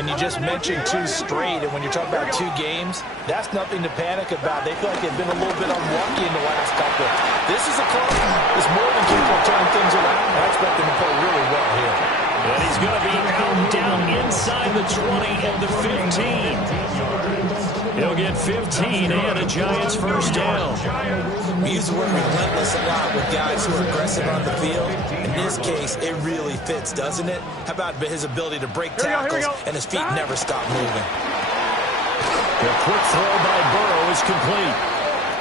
And you just mentioned 2 straight, and when you're talking about 2 games, that's nothing to panic about. They feel like they've been a little bit unlucky in the last couple. This is a close one. It's more than capable of turning things around. I expect them to play really well here. And he's going to be out down inside the 20 and the 15. He'll get 15 and a Giants first down. We use the word relentless a lot with guys who are aggressive on the field. In this case, it really fits, doesn't it? How about his ability to break tackles and his feet never stop moving? The quick throw by Burrow is complete.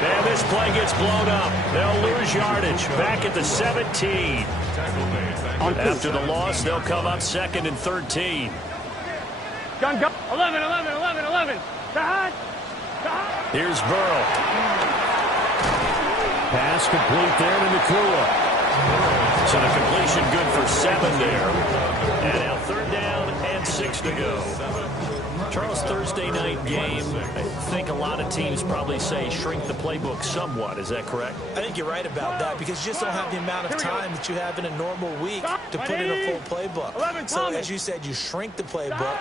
And this play gets blown up. They'll lose yardage back at the 17. After the loss, they'll come up 2nd and 13. Gun, 11. Here's Burrow. Pass complete there to Nakua. So the completion good for 7 there. And now 3rd down and 6 to go. Charles, Thursday night game, I think a lot of teams probably say shrink the playbook somewhat. Is that correct? I think you're right about that because you just don't have the amount of time that you have in a normal week to put in a full playbook. So as you said, you shrink the playbook.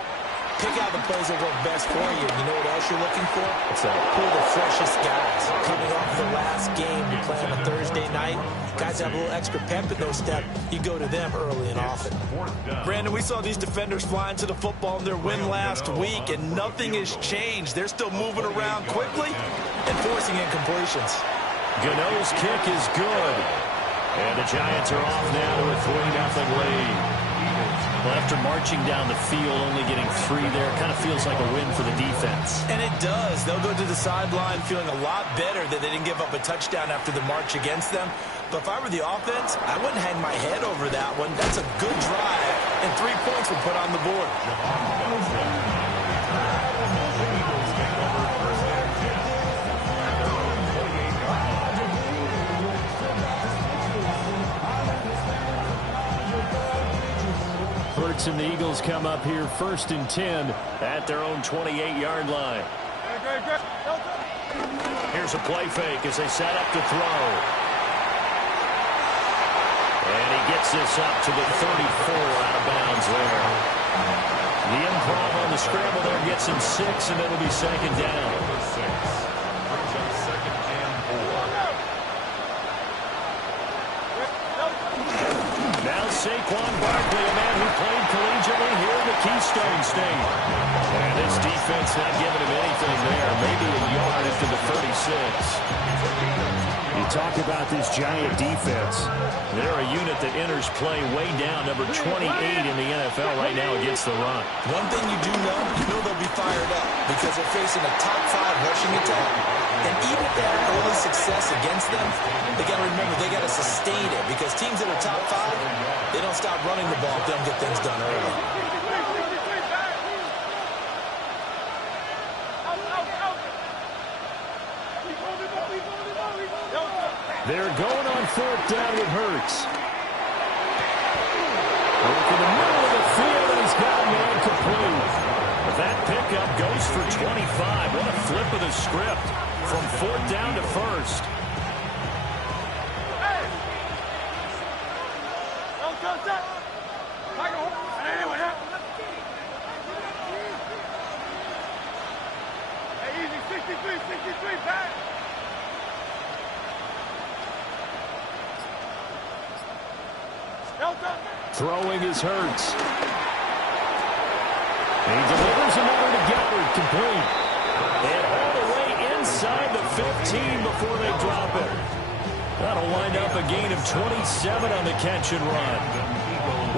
Pick out the plays that work best for you. You know what else you're looking for? What's that? Who are the freshest guys? Coming off the last game, you play on a Thursday night. Guys have a little extra pep in those steps. You go to them early and often. Brandon, we saw these defenders flying to the football in their win last week, and nothing has changed. They're still moving around quickly and forcing incompletions. Gano's kick is good. And the Giants are off now to a 3-0 lead. Well, after marching down the field, only getting 3 there, kind of feels like a win for the defense. And it does. They'll go to the sideline feeling a lot better that they didn't give up a touchdown after the march against them. But if I were the offense, I wouldn't hang my head over that one. That's a good drive, and 3 points were put on the board. And the Eagles come up here 1st and 10 at their own 28-yard line. Here's a play fake as they set up to throw. And he gets this up to the 34 out of bounds there. The improv on the scramble there gets him 6, and it'll be 2nd down. Now Saquon Barkley, a man who played collegiately here in the Keystone State. And this defense not giving him anything there. Maybe a yard into the 36. You talk about this Giant defense. They're a unit that enters play way down, number 28 in the NFL right now against the run. One thing you do know, they'll be fired up because they're facing a top 5 rushing attack. And even if they have early success against them, they got to remember they got to sustain it because teams that are top 5, they don't stop running the ball if they don't get things done early. They're going on 4th down with Hurts. Work in the middle of the field, and he's got a man complete. That pickup goes for 25. What a flip of the script from 4th down to 1st. Easy, 63, back. Throwing is Hurts. He delivers another to Goddard, complete. And all the way inside the 15 before they drop it. That'll wind up a gain of 27 on the catch and run.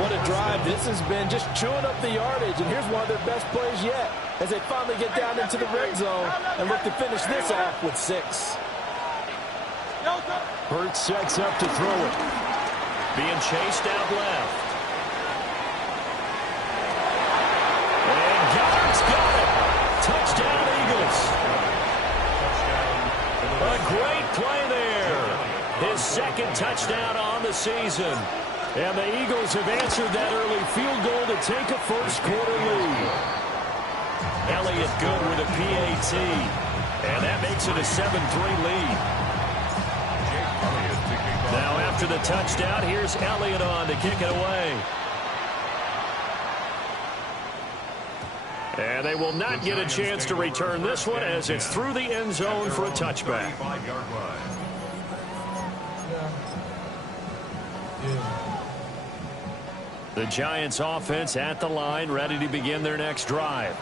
What a drive this has been, just chewing up the yardage. And here's one of their best plays yet as they finally get down into the red zone and look to finish this off with 6. Hurts sets up to throw it. Being chased out left. And Goddard's got it. Touchdown, Eagles. A great play there. His 2nd touchdown on the season. And the Eagles have answered that early field goal to take a first-quarter lead. Elliott good with a PAT. And that makes it a 7-3 lead. Now after the touchdown, here's Elliott on to kick it away. And they will not get a chance to return this one as it's through the end zone for a touchback. The Giants offense at the line, ready to begin their next drive.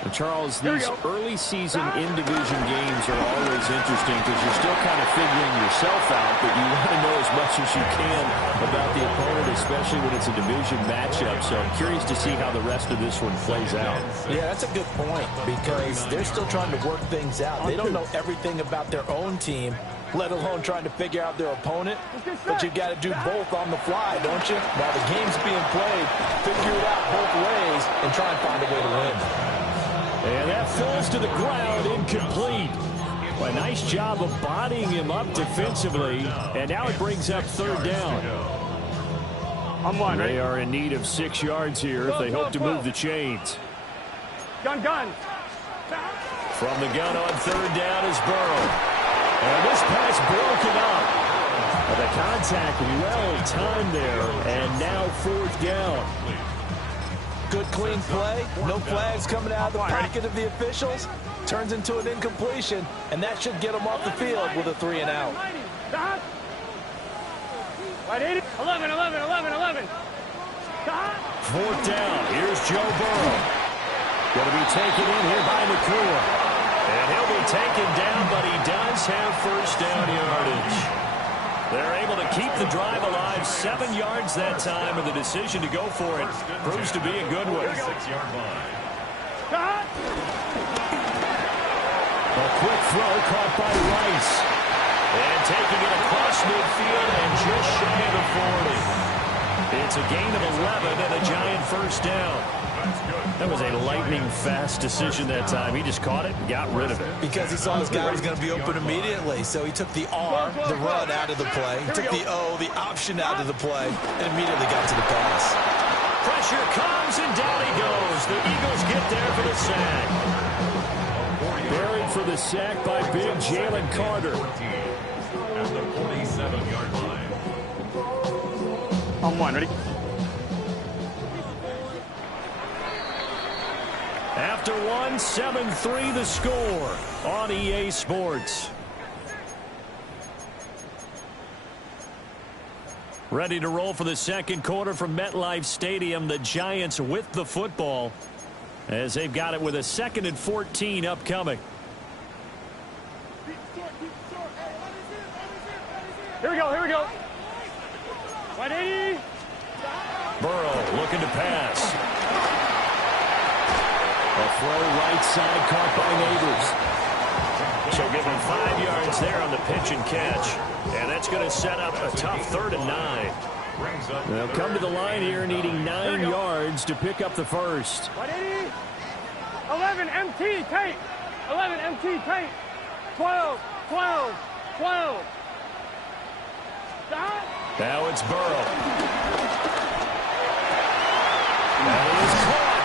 And Charles, these early season in-division games are always interesting because you're still kind of figuring yourself out, but you want to know as much as you can about the opponent, especially when it's a division matchup. So I'm curious to see how the rest of this one plays out. Yeah, that's a good point because they're still trying to work things out. They don't know everything about their own team, let alone trying to figure out their opponent. But you got to do both on the fly, don't you? While the game's being played, figure it out both ways and try and find a way to win. And that falls to the ground, incomplete. A nice job of bodying him up defensively. And now it brings up third down. They are in need of 6 yards here if they hope to move the chains. Gun. From the gun on third down is Burrow. And this pass broken up. The contact well timed there. And now fourth down. Good, clean play. No flags coming out of the pocket of the officials. Turns into an incompletion, and that should get them off the field with a 3 and out. 11. Fourth down. Here's Joe Burrow. Going to be taken in here by McClure. And he'll be taken down, but he does have first down yardage. They're able to keep the drive alive, 7 yards that time, and the decision to go for it proves to be a good one. A quick throw caught by Rice. And taking it across midfield and just shy of the 40. It's a gain of 11 and a Giant first down. That was a lightning-fast decision that time. He just caught it and got rid of it. Because he saw his guy was going to be open immediately. So he took the R, the run, out of the play. He took the O, the option, out of the play, and immediately got to the pass. Pressure comes, and down he goes. The Eagles get there for the sack. Buried for the sack by big Jalen Carter. At the 47-yard line. On one, ready? After 7-3 the score on EA Sports. Ready to roll for the second quarter from MetLife Stadium. The Giants with the football as they've got it with a 2nd and 14 upcoming. Here we go. 180. Burrow looking to pass. A throw right side caught by Neighbors. So give him 5 yards there on the pitch and catch. And that's going to set up a tough 3rd and 9. They'll come to the line here needing 9 yards to pick up the first. 180. 11 MT tight. 11 MT tight. 12. Stop. Now it's Burrow. That is caught.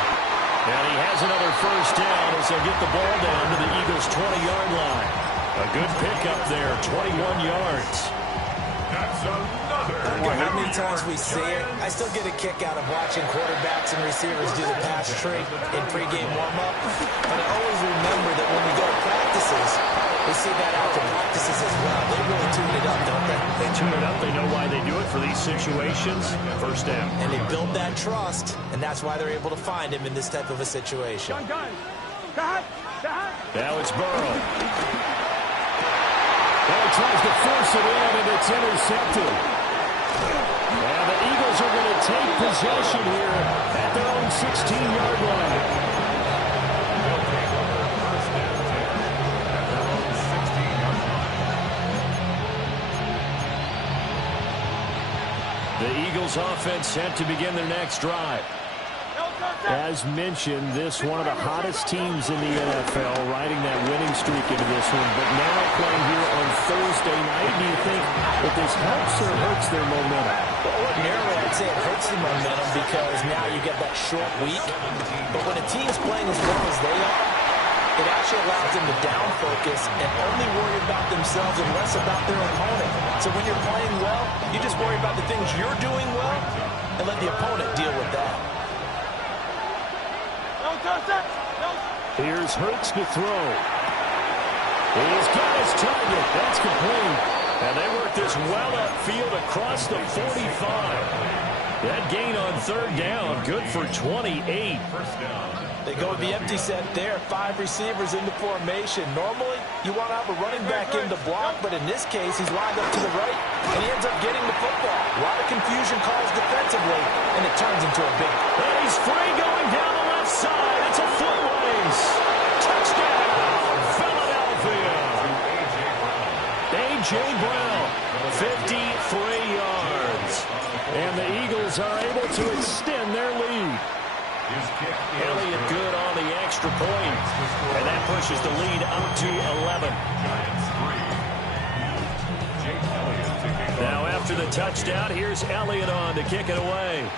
And he has another first down as they'll get the ball down to the Eagles' 20-yard line. A good pickup there, 21 yards. That's another. I don't care how many times we see it, I still get a kick out of watching quarterbacks and receivers do the pass tree in pregame warm-up. But I always remember that when we go to practices, we see that after practices as well. They really tune it up, don't they? They tune it up. They know why they do it for these situations. First down. And they build that trust, and that's why they're able to find him in this type of a situation. Gun. Stop. Now it's Burrow. Well, he tries to force it in, and it's intercepted. And the Eagles are going to take possession here at their own 16-yard line. The Eagles offense set to begin their next drive. As mentioned, this one of the hottest teams in the NFL, riding that winning streak into this one, but now playing here on Thursday night. Do you think that this helps or hurts their momentum? Well, ordinarily, I'd say it hurts the momentum because now you get that short week. But when a team's playing as well as they are, it actually allows them to down focus and only worry about themselves and less about their opponent. So when you're playing well, you just worry about the things you're doing well and let the opponent deal with that. Here's Hurts to throw. He's got his target. That's complete. And they work this well upfield across the 45. That gain on third down, good for 28. They go with the empty set there. 5 receivers into formation. Normally, you want to have a running back in the block, but in this case, he's lined up to the right, and he ends up getting the football. A lot of confusion caused defensively, and it turns into a big. And he's free going down the left side. It's a foot race. Touchdown, Philadelphia. A.J. Brown, 53 yards. And the Eagles are able to extend their lead. Elliott good on the extra point. And that pushes the lead up to 11. Now after the touchdown, here's Elliott on to kick it away.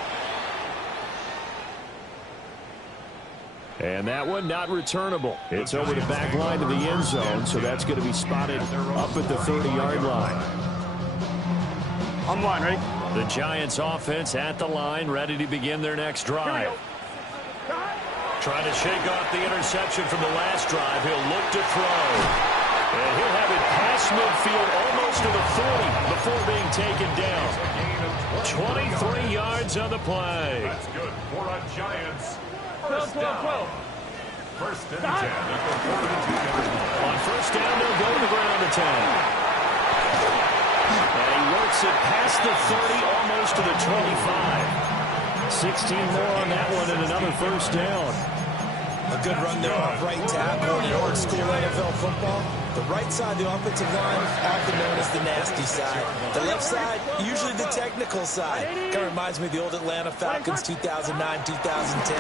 And that one not returnable. It's over the back line of the end zone, so that's going to be spotted up at the 30-yard line. On the line, ready? The Giants offense at the line, ready to begin their next drive. Trying to shake off the interception from the last drive. He'll look to throw. And he'll have it past midfield almost to the 40 before being taken down. 23 yards on the play. That's good for a Giants. 12, 12, 12. First and 10 at the 42. On first down, they'll go to the ground attack. And he works it past the 30, almost to the 25. 16 more on that one and another first down. A good run there off right tackle in old school NFL football. The right side of the offensive line, often known as the nasty side. The left side, usually the technical side. Kind of reminds me of the old Atlanta Falcons 2009, 2010.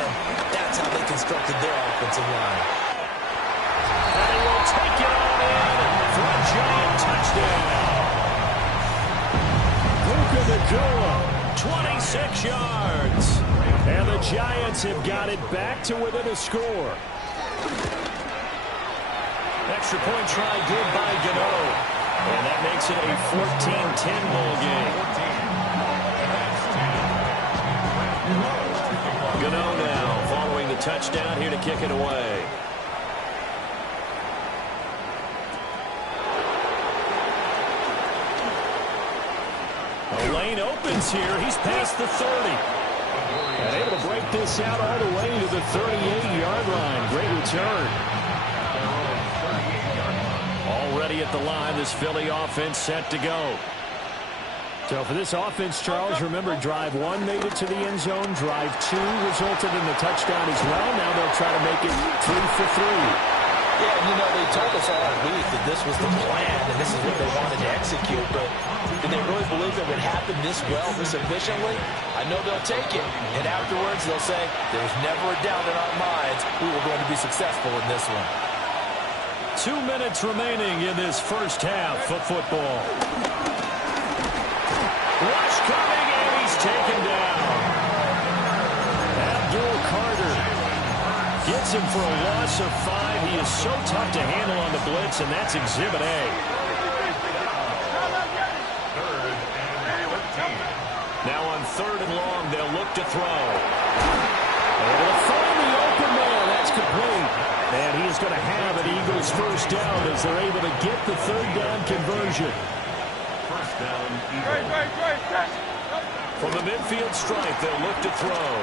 That's how they constructed their offensive line. And he will take it on in for a giant touchdown. Luka Nakua, 26 yards. And the Giants have got it back to within a score. Extra point try good by Gano. And that makes it a 14-10 ball game. Gano now following the touchdown here to kick it away. The lane opens here. He's past the 30. And able to break this out all the way to the 38-yard line. Great return. Already at the line, this Philly offense set to go. So for this offense, Charles, remember, drive 1 made it to the end zone. Drive 2 resulted in the touchdown as well. Now they'll try to make it 3 for 3. Yeah, and you know, they told us all week that this was the plan and this is what they wanted to execute, but did they really believe it would happen this well, this efficiently? I know they'll take it, and afterwards they'll say, there's never a doubt in our minds we were going to be successful in this one. 2 minutes remaining in this first half of football. Rush coming, and he's taken down. Abdul Carter gets him for a loss of 5. He is so tough to handle on the blitz, and that's Exhibit A. Now on 3rd and long, they'll look to throw. Able to find the open man. That's complete. And he is going to have an Eagles first down as they're able to get the 3rd down conversion. First down, Eagles. From the midfield stripe, they'll look to throw.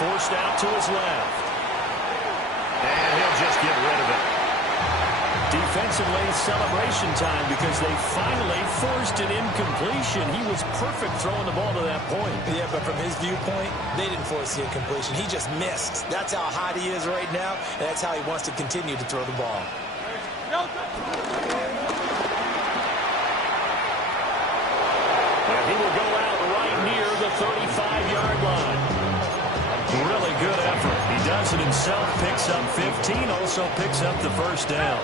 Forced out to his left. And he'll just get rid of it. Defensively, celebration time because they finally forced an incompletion. He was perfect throwing the ball to that point. Yeah, but from his viewpoint, they didn't force the incompletion. He just missed. That's how hot he is right now, and that's how he wants to continue to throw the ball. And he will go out right near the 35-yard line. Really good effort. He does it himself, picks up 15, also picks up the first down.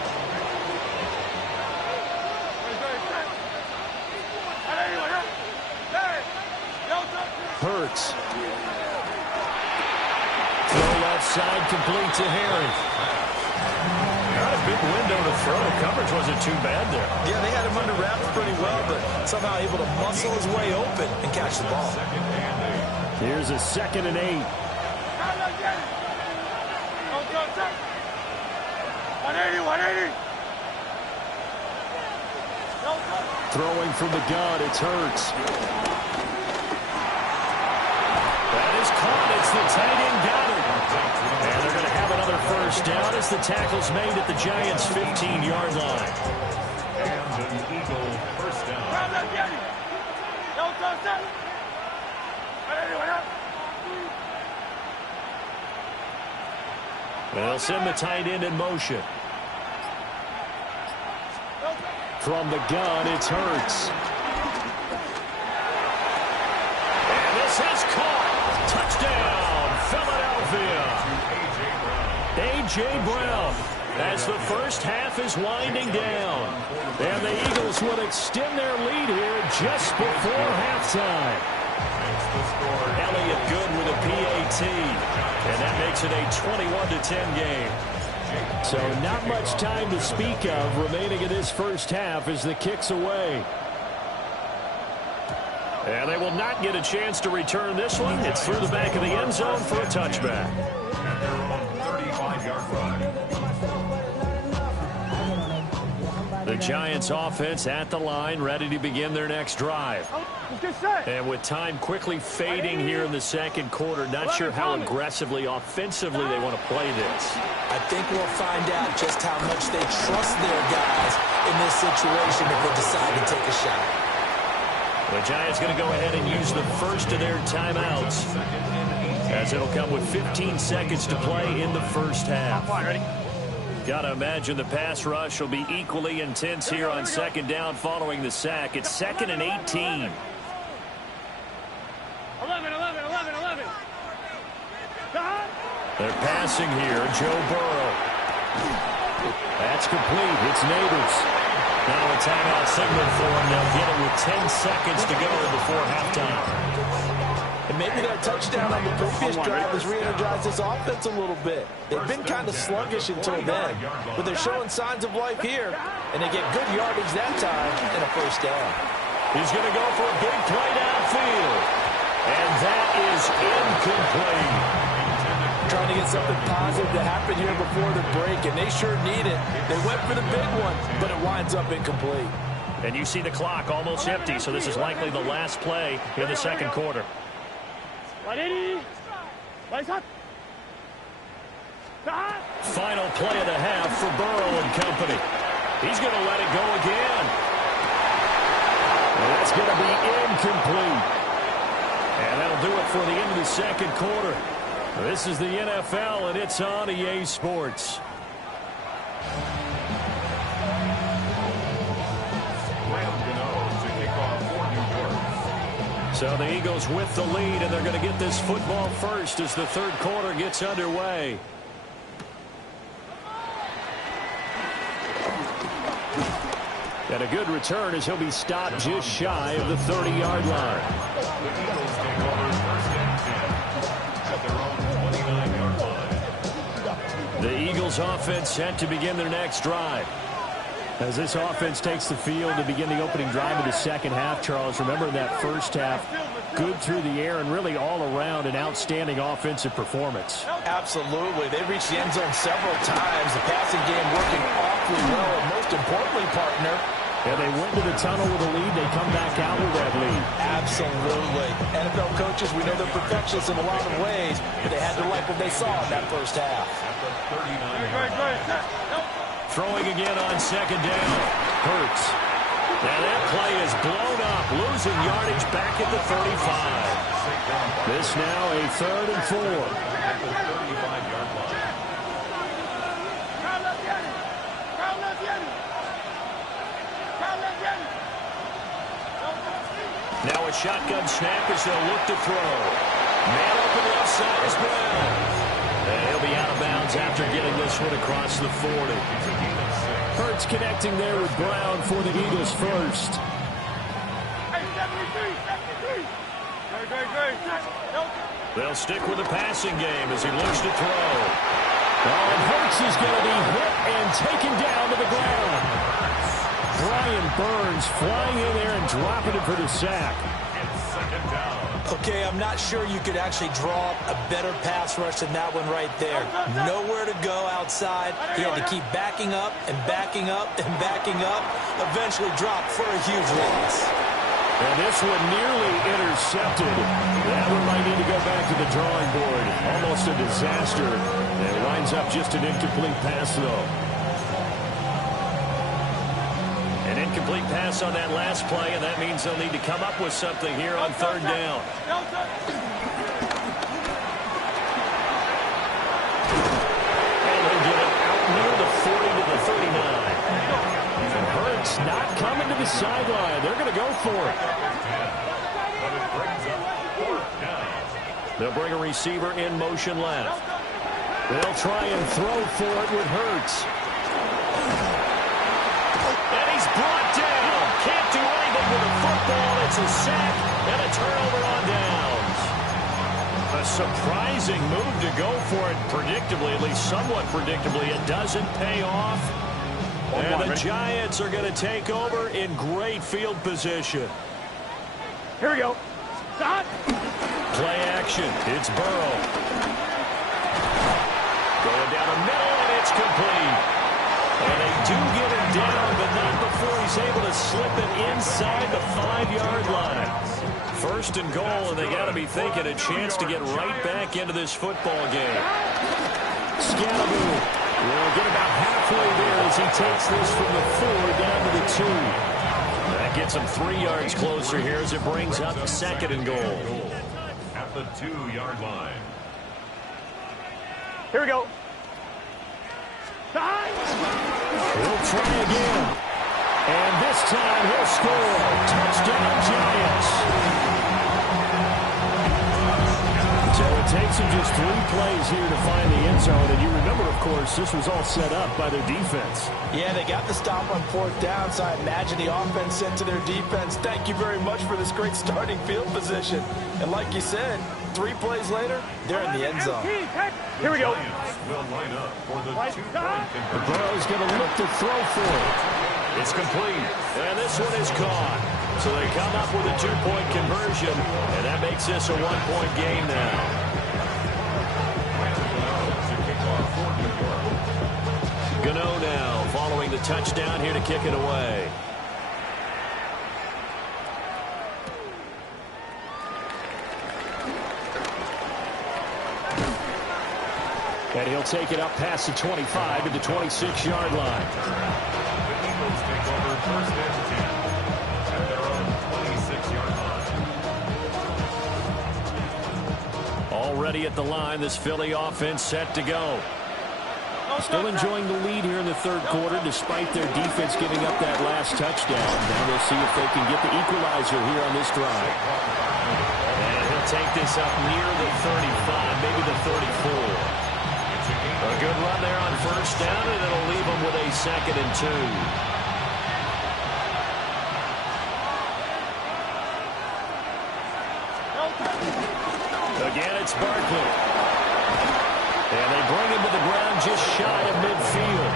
Hurts. Throw left side, complete to Harry. Not a big window to throw. Coverage wasn't too bad there. Yeah, they had him under wraps pretty well, but somehow able to muscle his way open and catch the ball. Here's a 2nd and 8. 180, 180. Throwing from the gun, it's Hurts. That is caught. It's the tight end, got it. And they're going to have another first down as the tackle's made at the Giants' 15-yard line. And an Eagle first down. They'll send the tight end in motion. From the gun, it's Hurts. And this is caught. Touchdown, Philadelphia. A.J. Brown as the first half is winding down. And the Eagles would extend their lead here just before halftime. Elliott good with a PAT. And that makes it a 21-10 game. So not much time to speak of remaining in this first half as the kick's away. And they will not get a chance to return this one. It's through the back of the end zone for a touchback. At their own 35-yard line. The Giants offense at the line, ready to begin their next drive. And with time quickly fading here in the second quarter, not sure how aggressively, offensively they want to play this. I think we'll find out just how much they trust their guys in this situation if they decide to take a shot. The Giants going to go ahead and use the first of their timeouts, as it'll come with 15 seconds to play in the first half. Got to imagine the pass rush will be equally intense here on second down following the sack. It's 2nd and 18. 11. They're passing here. Joe Burrow. That's complete. It's Neighbors. Now a timeout signal for him. They'll get it with 10 seconds to go before halftime. And maybe that touchdown on the previous drive has re-energized this offense a little bit. They've been kind of sluggish until then, but they're showing signs of life here, and they get good yardage that time and a first down. He's going to go for a big play downfield, and that is incomplete. Trying to get something positive to happen here before the break, and they sure need it. They went for the big one, but it winds up incomplete. And you see the clock almost empty, so this is likely the last play in the second quarter. Final play of the half for Burrow and company. He's going to let it go again. And that's going to be incomplete. And that'll do it for the end of the second quarter. This is the NFL, and it's on EA Sports. So the Eagles with the lead, and they're going to get this football first as the third quarter gets underway. And a good return as he'll be stopped just shy of the 30-yard line. The Eagles take over first and 10 at their own 29-yard line. The Eagles offense set to begin their next drive. As this offense takes the field to begin the opening drive of the second half, Charles, remember in that first half, good through the air and really all around an outstanding offensive performance. Absolutely. They reached the end zone several times. The passing game working awfully well, and most importantly, partner, and they went to the tunnel with a lead. They come back out with that lead. Absolutely. NFL coaches, we know they're perfectionists in a lot of ways, but they had to like what they saw in that first half. At the 39-yard line. Throwing again on second down. Hurts. Now that play is blown up, losing yardage back at the 35. This now a 3rd and 4. At the 35-yard line. Now a shotgun snap as they'll look to throw. Man open left side is Brown. And he'll be out of bounds after getting this one across the 40. Hurts connecting there with Brown for the Eagles first. They'll stick with the passing game as he looks to throw. Oh, and Hurts is going to be hit and taken down to the ground. Brian Burns flying in there and dropping it for the sack. It's second down. Okay, I'm not sure you could actually draw a better pass rush than that one right there. Nowhere to go outside. He had to keep backing up and backing up and backing up. Eventually dropped for a huge loss. And this one nearly intercepted. That one might need to go back to the drawing board. Almost a disaster. And it winds up just an incomplete pass, though. An incomplete pass on that last play, and that means they'll need to come up with something here on third down. And they'll get it out near the 40 to the 39. And Hurts not coming to the sideline. They're going to go for it. They'll bring a receiver in motion left. They'll try and throw for it with Hurts. And he's brought down. Can't do anything with the football. It's a sack and a turnover on downs. A surprising move to go for it predictably, at least somewhat predictably. It doesn't pay off. And the Giants are going to take over in great field position. Here we go. Stop. Play action. It's Burrow. Going down the middle, and it's complete. And they do get him down, but not before he's able to slip it inside the 5-yard line. First and goal, and they got to be thinking a chance to get right back into this football game. Scalaboo will get about halfway there as he takes this from the 4 down to the 2. That gets him 3 yards closer here as it brings up second and goal. At the 2-yard line. Here we go. He'll try again. And this time he'll score. Touchdown, Giants. So it takes him just 3 plays here to find the end zone. And you remember, of course, this was all set up by their defense. Yeah, they got the stop on 4th down, so I imagine the offense said to their defense, thank you very much for this great starting field position. And like you said, 3 plays later, they're in the end zone. Here we go. Will line up for the 2-point conversion. Burrow's going to look to throw for it. It's complete. And this one is caught. So they come up with a 2-point conversion, and that makes this a 1-point game now. Gano now following the touchdown here to kick it away. And he'll take it up past the 25 to the 26-yard line. The Eagles take over first and 10 at their own 26-yard line. Already at the line, this Philly offense set to go. Still enjoying the lead here in the third quarter despite their defense giving up that last touchdown. Now we'll see if they can get the equalizer here on this drive. And he'll take this up near the 35, maybe the 34. A good run there on first down, and it'll leave them with a 2nd and 2. Again, it's Barkley. And they bring him to the ground just shy of midfield.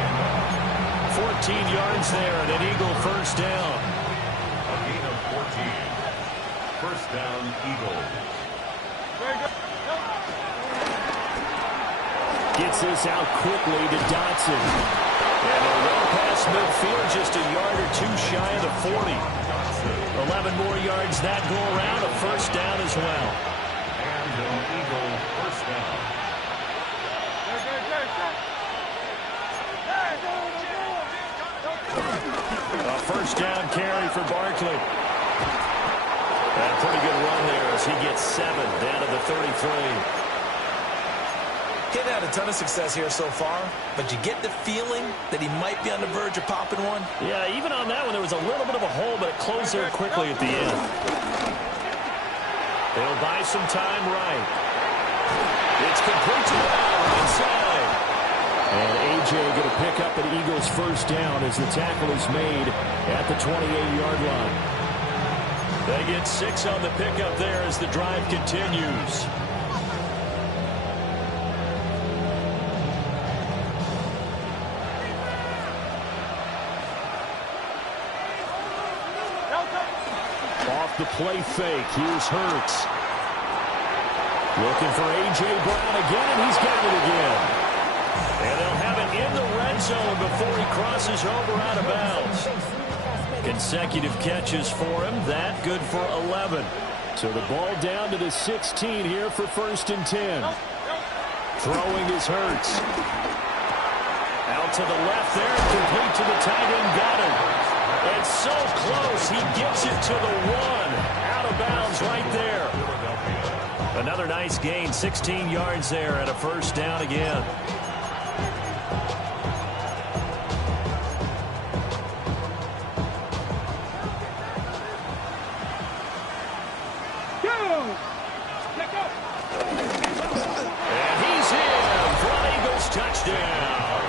14 yards there, and an Eagle first down. A gain of 14. First down, Eagles. Gets this out quickly to Dotson. And they'll run past midfield just a yard or 2 shy of the 40. 11 more yards that go around, a first down as well. And an Eagle first down. A first down carry for Barkley. And a pretty good run there as he gets 7 down to the 33. He's had a ton of success here so far, but you get the feeling that he might be on the verge of popping one. Yeah, even on that one, there was a little bit of a hole, but it closed there quickly at the end. They'll buy some time right. It's complete to the inside. And A.J. going to pick up an Eagles first down as the tackle is made at the 28-yard line. They get 6 on the pickup there as the drive continues. Off the play fake, here's Hurts. Looking for A.J. Brown again, and he's got it again. And they'll have it in the red zone before he crosses over out of bounds. Consecutive catches for him. That good for 11. So the ball down to the 16 here for 1st and 10. Throwing is Hurts. Out to the left there, complete to the tight end, got him. And so close, he gets it to the 1. Out of bounds right there. Another nice gain, 16 yards there and a 1st down again. And he's in for an Eagles touchdown.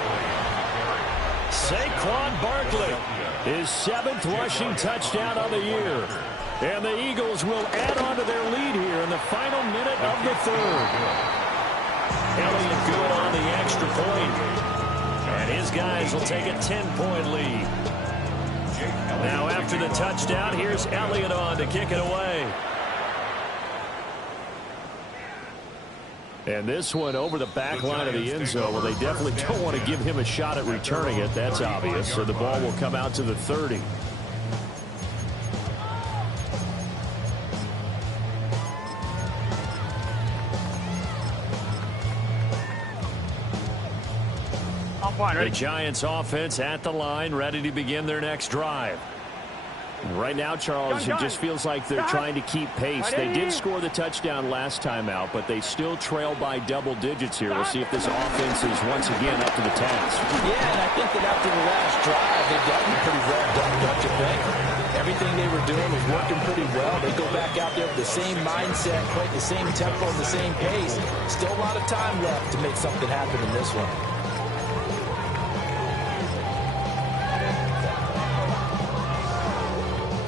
Saquon Barkley, his 7th rushing touchdown of the year. And the Eagles will add on to their lead here in the final minute of the 3rd. Elliott good on the extra point. And his guys will take a 10-point lead. Now after the touchdown, here's Elliott on to kick it away. And this one over the back line of the end zone. Well, they definitely don't want to give him a shot at returning it. That's obvious. So the ball will come out to the 30. The Giants offense at the line, ready to begin their next drive. Right now, Charles, it just feels like they're trying to keep pace. They did score the touchdown last time out, but they still trail by double digits here. We'll see if this offense is once again up to the task. Yeah, and I think that after the last drive, they've gotten pretty revved up, don't you think? Everything they were doing was working pretty well. They go back out there with the same mindset, quite the same tempo, and the same pace. Still a lot of time left to make something happen in this one.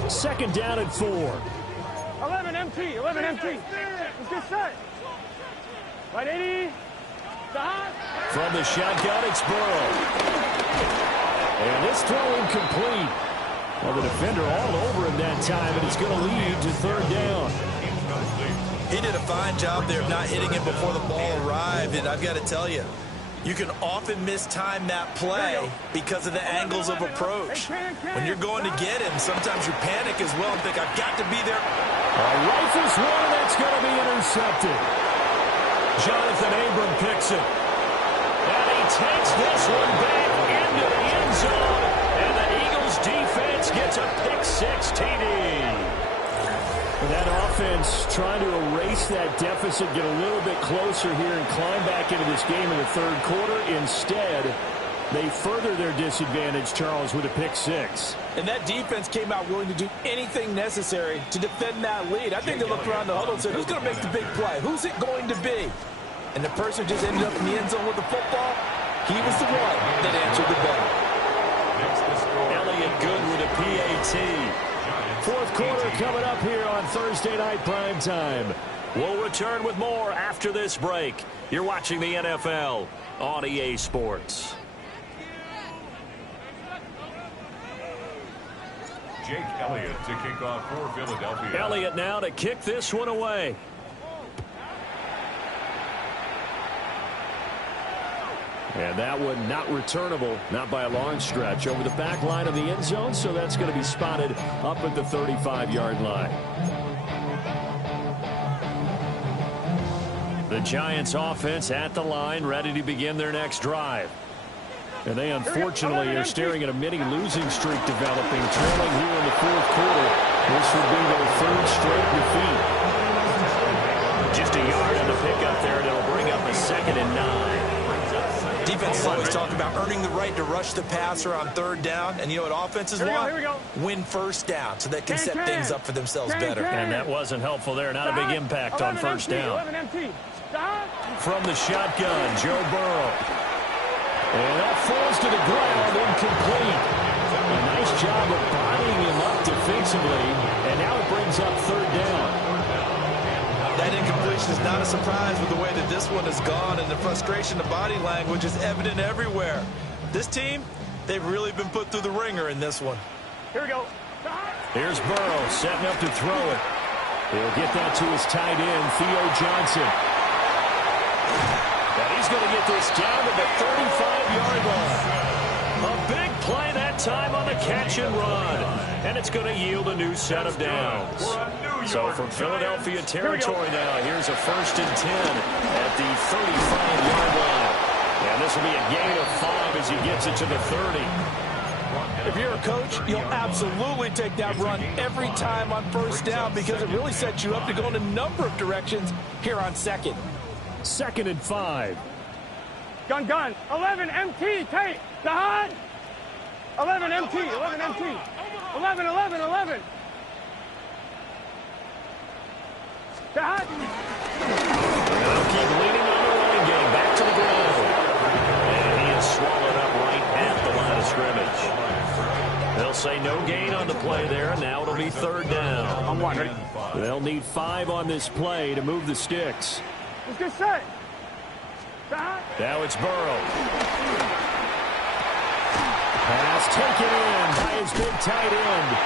Second down and 4. 11 empty. 11 empty. Let's get set. Right 80. From the shotgun, it's Burrow. And this throw incomplete. Well, the defender all over him that time, and it's going to lead to 3rd down. He did a fine job there of not hitting it before the ball arrived, and I've got to tell you, you can often mistime that play because of the angles of approach. When you're going to get him, sometimes you panic as well and think, I've got to be there. A rifles one that's going to be intercepted. Jonathan Abram picks it. And he takes this one back into the end zone. And the Eagles defense gets a pick-6 TD. That offense trying to erase that deficit, get a little bit closer here and climb back into this game in the 3rd quarter. Instead, they further their disadvantage, Charles, with a pick-6. And that defense came out willing to do anything necessary to defend that lead. I think they looked around the huddle and said, who's going to make the big play? Who's it going to be? And the person who just ended up in the end zone with the football, he was the one that answered the bell. Elliott good with a PAT. 4th quarter coming up here on Thursday Night Primetime. We'll return with more after this break. You're watching the NFL on EA Sports. Jake Elliott to kick off for Philadelphia. Elliott now to kick this one away. And that one not returnable, not by a long stretch, over the back line of the end zone, so that's going to be spotted up at the 35-yard line. The Giants offense at the line, ready to begin their next drive. And they unfortunately are staring at a mini losing streak developing, trailing here in the 4th quarter. This would be their 3rd straight defeat. Just a yard on the pickup there, and it'll bring up a 2nd and 9. Defense always talk about earning the right to rush the passer on 3rd down. And you know what offenses want? Win 1st down so they can set things up for themselves better. And that wasn't helpful there. Not a big impact on 1st down. From the shotgun, Joe Burrow. And that falls to the ground, incomplete. A nice job of bodying him up defensively. And now it brings up 3rd down. That incompletion is not a surprise with the way that this one has gone, and the frustration, the body language is evident everywhere. This team, they've really been put through the ringer in this one. Here we go. Here's Burrow setting up to throw it. He'll get that to his tight end, Theo Johnson. And he's going to get this down to the 35-yard line. A big play that time on the catch and run. And it's going to yield a new set of downs. So from Philadelphia territory now, here's a 1st and 10 at the 35-yard line. And this will be a gain of 5 as he gets it to the 30. If you're a coach, you'll absolutely take that run every time on 1st down because it really sets you up to go in a number of directions here on 2nd. 2nd and 5. Gun. 11 MT. Tate. Dahan. 11 MT. 11 MT. 11. Dahan. They'll keep leaning on the running game. Back to the ground. And he is swallowed up right at the line of scrimmage. They'll say no gain on the play there. Now it'll be 3rd down. I'm one. Ready? They'll need 5 on this play to move the sticks. Let's get set. Now it's Burrow. Pass taken in by his big tight end.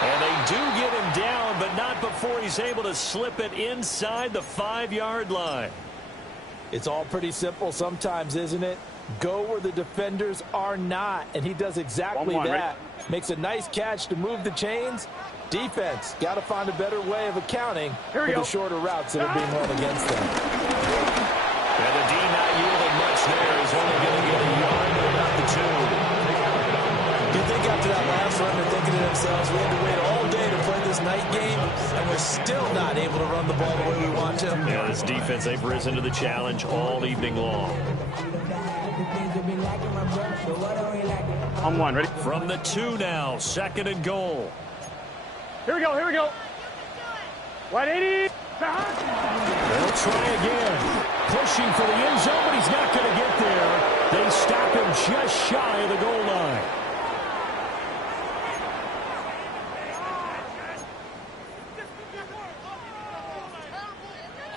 And they do get him down, but not before he's able to slip it inside the 5-yard line. It's all pretty simple sometimes, isn't it? Go where the defenders are not, and he does exactly that. Makes a nice catch to move the chains. Defense, got to find a better way of accounting for the shorter routes that are being run against them. And the D not yielding much there. He's only going to get a yard to about the 2. You think after that last run, they're thinking to themselves, we had to wait all day to play this night game, and we're still not able to run the ball the way we want to. Yeah, this defense, they've risen to the challenge all evening long. I'm one. Ready? From the 2 now, 2nd and goal. Here we go. 180. They'll try again. Pushing for the end zone, but he's not going to get there. They stop him just shy of the goal line.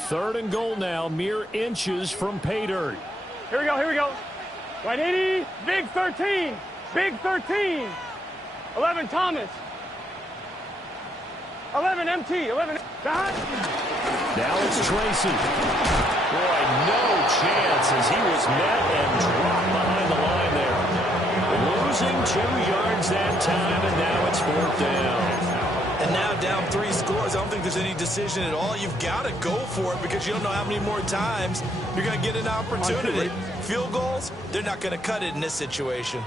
Third and goal now, mere inches from pay dirt. Here we go. 180. Big 13. 11 Thomas. 11 MT. 11. Now it's Tracy. Boy, no chance as he was met and dropped behind the line there. Losing 2 yards that time, and now it's 4th down. And now down 3 scores. I don't think there's any decision at all. You've got to go for it because you don't know how many more times you're going to get an opportunity. Field goals, they're not going to cut it in this situation.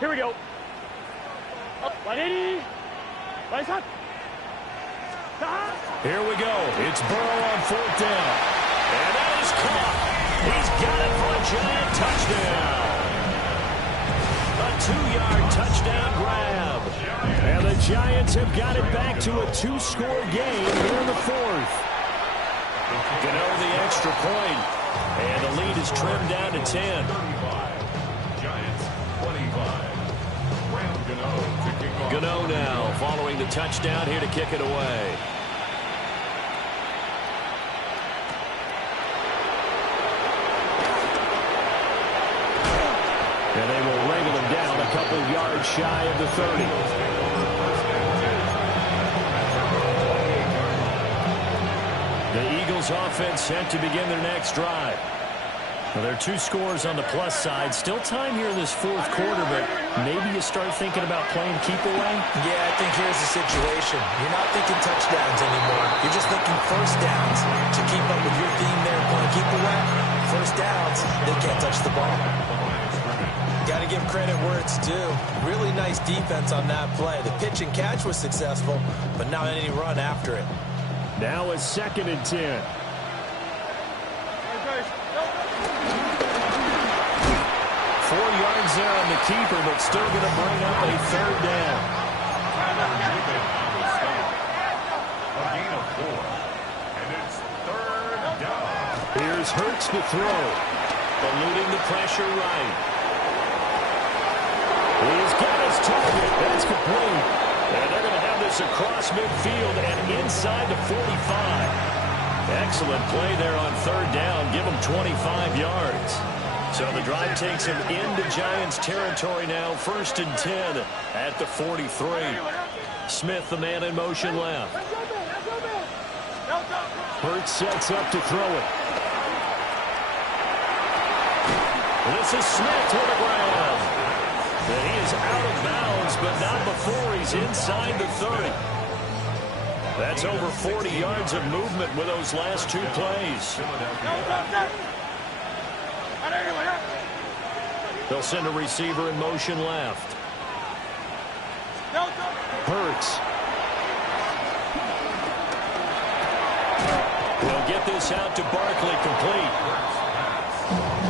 Here we go. 180. Lights up. Here we go. It's Burrow on 4th down. And that is caught. He's got it for a giant touchdown. A 2-yard touchdown grab. And the Giants have got it back to a 2-score game here in the 4th. Gano the extra point. And the lead is trimmed down to 10. Giants 25. Gano now following the touchdown here to kick it away. And they will wrangle him down a couple yards shy of the 30. The Eagles offense set to begin their next drive. Well, there are 2 scores on the plus side. Still time here in this 4th quarter, but maybe you start thinking about playing keep away? Yeah, I think here's the situation. You're not thinking touchdowns anymore. You're just thinking 1st downs to keep up with your theme there playing keep away. 1st downs, they can't touch the ball. Got to give credit where it's due. Really nice defense on that play. The pitch and catch was successful, but not any run after it. Now a 2nd and 10. 4 yards there on the keeper, but still going to bring up a 3rd down. A gain of 4. And it's 3rd down. Here's Hurts to throw. Eluding the pressure right. He's got his target. That's complete. And they're going to have this across midfield and inside the 45. Excellent play there on 3rd down. Give them 25 yards. So the drive takes him into Giants territory now. 1st and 10 at the 43. Smith, the man in motion left. Hurts sets up to throw it. This is Smith to the ground. And he is out of bounds, but not before he's inside the 30. That's over 40 yards of movement with those last two plays. They'll send a receiver in motion left. Hurts. They'll get this out to Barkley complete.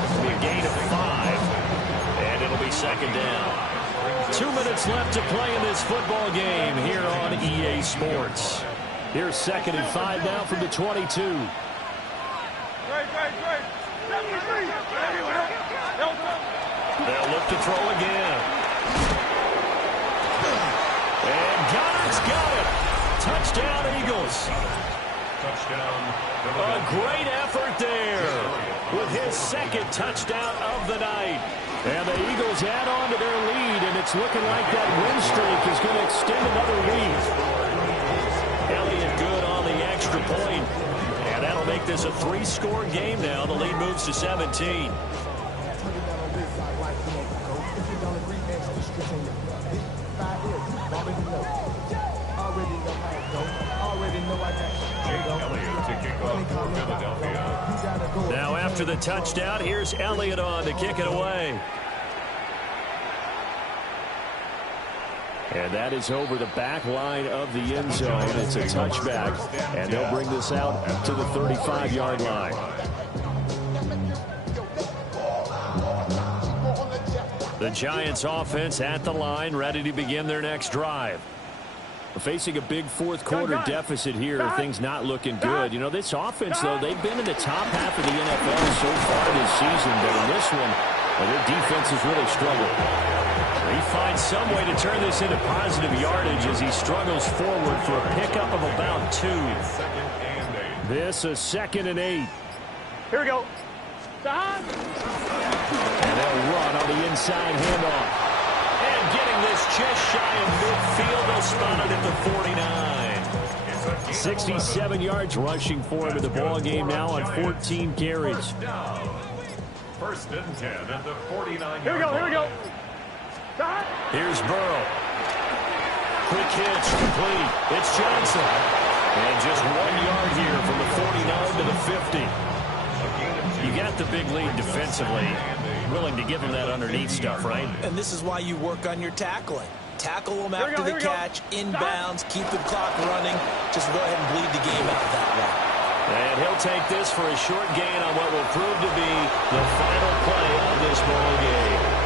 It'll be a gain of 5, and it'll be second down. 2 minutes left to play in this football game here on EA Sports. Here's 2nd and 5 now from the 22. They'll look to throw again. And Goddard's got it. Touchdown, Eagles. Touchdown. A great effort there with his 2nd touchdown of the night. And the Eagles add on to their lead, and it's looking like that win streak is going to extend another week. Elliott good on the extra point. And that'll make this a 3-score game now. The lead moves to 17. Now after the touchdown, here's Elliott on to kick it away. And that is over the back line of the end zone. It's a touchback, and they'll bring this out to the 35-yard line. The Giants offense at the line, ready to begin their next drive. Facing a big fourth-quarter deficit here, things not looking good. You know, this offense, though, they've been in the top half of the NFL so far this season, but in this one, well, their defense has really struggled. He finds some way to turn this into positive yardage as he struggles forward for a pickup of about 2. This a 2nd and 8. Here we go. And they'll run on the inside handoff. And getting this just shy of midfield, they'll spot it at the 49. 67 yards rushing for him in the ball game now on 14 carries. 1st and 10 at the 49. Here we go, here we go. Here's Burrow. Quick hitch, complete. It's Johnson. And just 1 yard here from the 49 to the 50. You got the big lead defensively. Willing to give him that underneath stuff, right? And this is why you work on your tackling. Tackle them after the catch, inbounds, keep the clock running. Just go ahead and bleed the game out that way. And he'll take this for a short gain on what will prove to be the final play of this ball game.